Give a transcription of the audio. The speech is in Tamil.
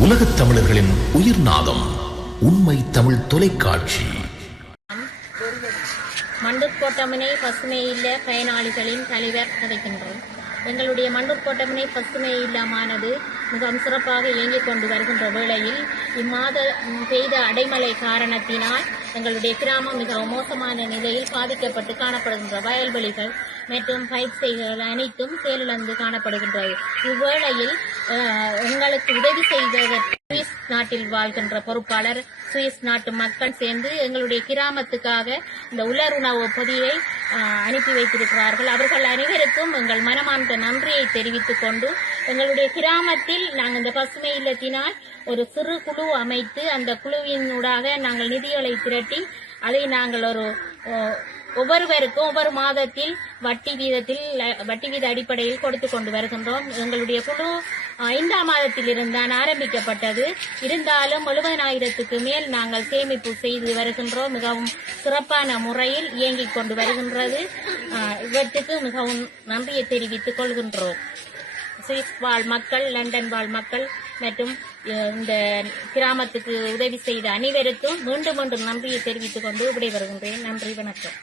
உலகத் தமிழர்களின் உயிர்நாதம் உண்மை தமிழ் தொலைக்காட்சி. மண்டுக்கோட்டமனை பசுமை இல்ல பயனாளிகளின் தலைவர் கதைக்கின்றோம். எங்களுடைய மண்டுக்கோட்டமனை பசுமை இல்லமானது மிகவும் சிறப்பாக இயங்கிக் கொண்டு வருகின்ற வேளையில் இம்மாத பெய்த அடைமழை காரணத்தினால் எங்களுடைய கிராமம் மிகவும் மோசமான நிலையில் பாதிக்கப்பட்டு காணப்படுகின்ற வயல்வெளிகள் மற்றும் பயிர் செய்கள் அனைத்தும் செயலிழந்து காணப்படுகின்றது இவ்வேளையில் எங்களுக்கு உதவி செய்வதற்கு சுவிஸ் நாட்டில் வாழ்கின்ற பொறுப்பாளர் சுவிஸ் நாட்டு மக்கள் சேர்ந்து எங்களுடைய கிராமத்துக்காக இந்த உலருணவு பொதியை அனுப்பி வைத்திருக்கிறார்கள். அவர்கள் அனைவருக்கும் எங்கள் மனமார்ந்த நன்றியை தெரிவித்துக் கொண்டு எங்களுடைய கிராமத்தில் நாங்கள் இந்த பசுமை இல்லத்தினால் ஒரு சிறு குழு அமைத்து அந்த குழுவினூடாக நாங்கள் நிதிகளை திரட்டி அதை நாங்கள் ஒரு ஒவ்வொருவருக்கும் ஒவ்வொரு மாதத்தில் வட்டி வீதத்தில் வட்டி வீத அடிப்படையில் கொடுத்து கொண்டு வருகின்றோம். எங்களுடைய குழு ஐந்தாம் மாதத்தில் இருந்தான் ஆரம்பிக்கப்பட்டது. இருந்தாலும் எழுபதனாயிரத்துக்கு மேல் நாங்கள் சேமிப்பு செய்து வருகின்றோம். மிகவும் சிறப்பான முறையில் இயங்கிக் கொண்டு வருகின்றது. இவற்றுக்கு மிகவும் நன்றியை தெரிவித்துக் கொள்கின்றோம். சுவிஸ் வாழ் மக்கள் லண்டன் வாழ் மக்கள் மற்றும் இந்த கிராமத்துக்கு உதவி செய்த அனைவருக்கும் மீண்டும் மீண்டும் நன்றியை தெரிவித்துக் கொண்டு விடைபெறுகின்றேன். நன்றி வணக்கம்.